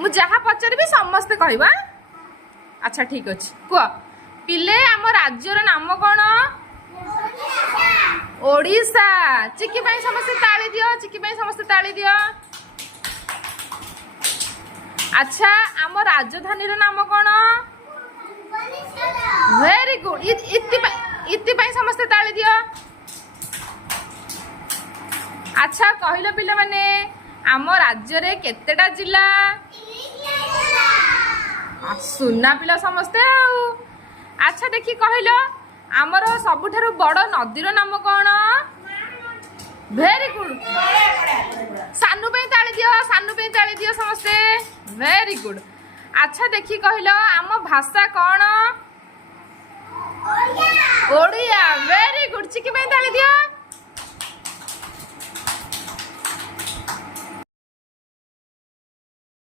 मु जहा पचारि समस्ते कहबा। अच्छा ठीक अच्छे कह पिले आम राज्यर नाम कौन? ओडिशा। चिकी पाई समस्ते ताली दियो, चिकी पाई समस्ते ताली दियो। अच्छा आम राजधानी नाम कौन? Very good. इति पाई समस्ते ताली दियो। अच्छा कहलो पिले माने आम राज्य रे केतेटा जिला? सुना पिला समस्ते। अच्छा देखी कहलो आमर सबुठारु बड़ नदीर नाम कौन? Very good. सानू पे ताली दियो, सानू पे ताली दियो समस्ते। Very good. अच्छा देखी कहलो आम भाषा कौन? ओडिया। Very good. चिकी पे ताली दियो।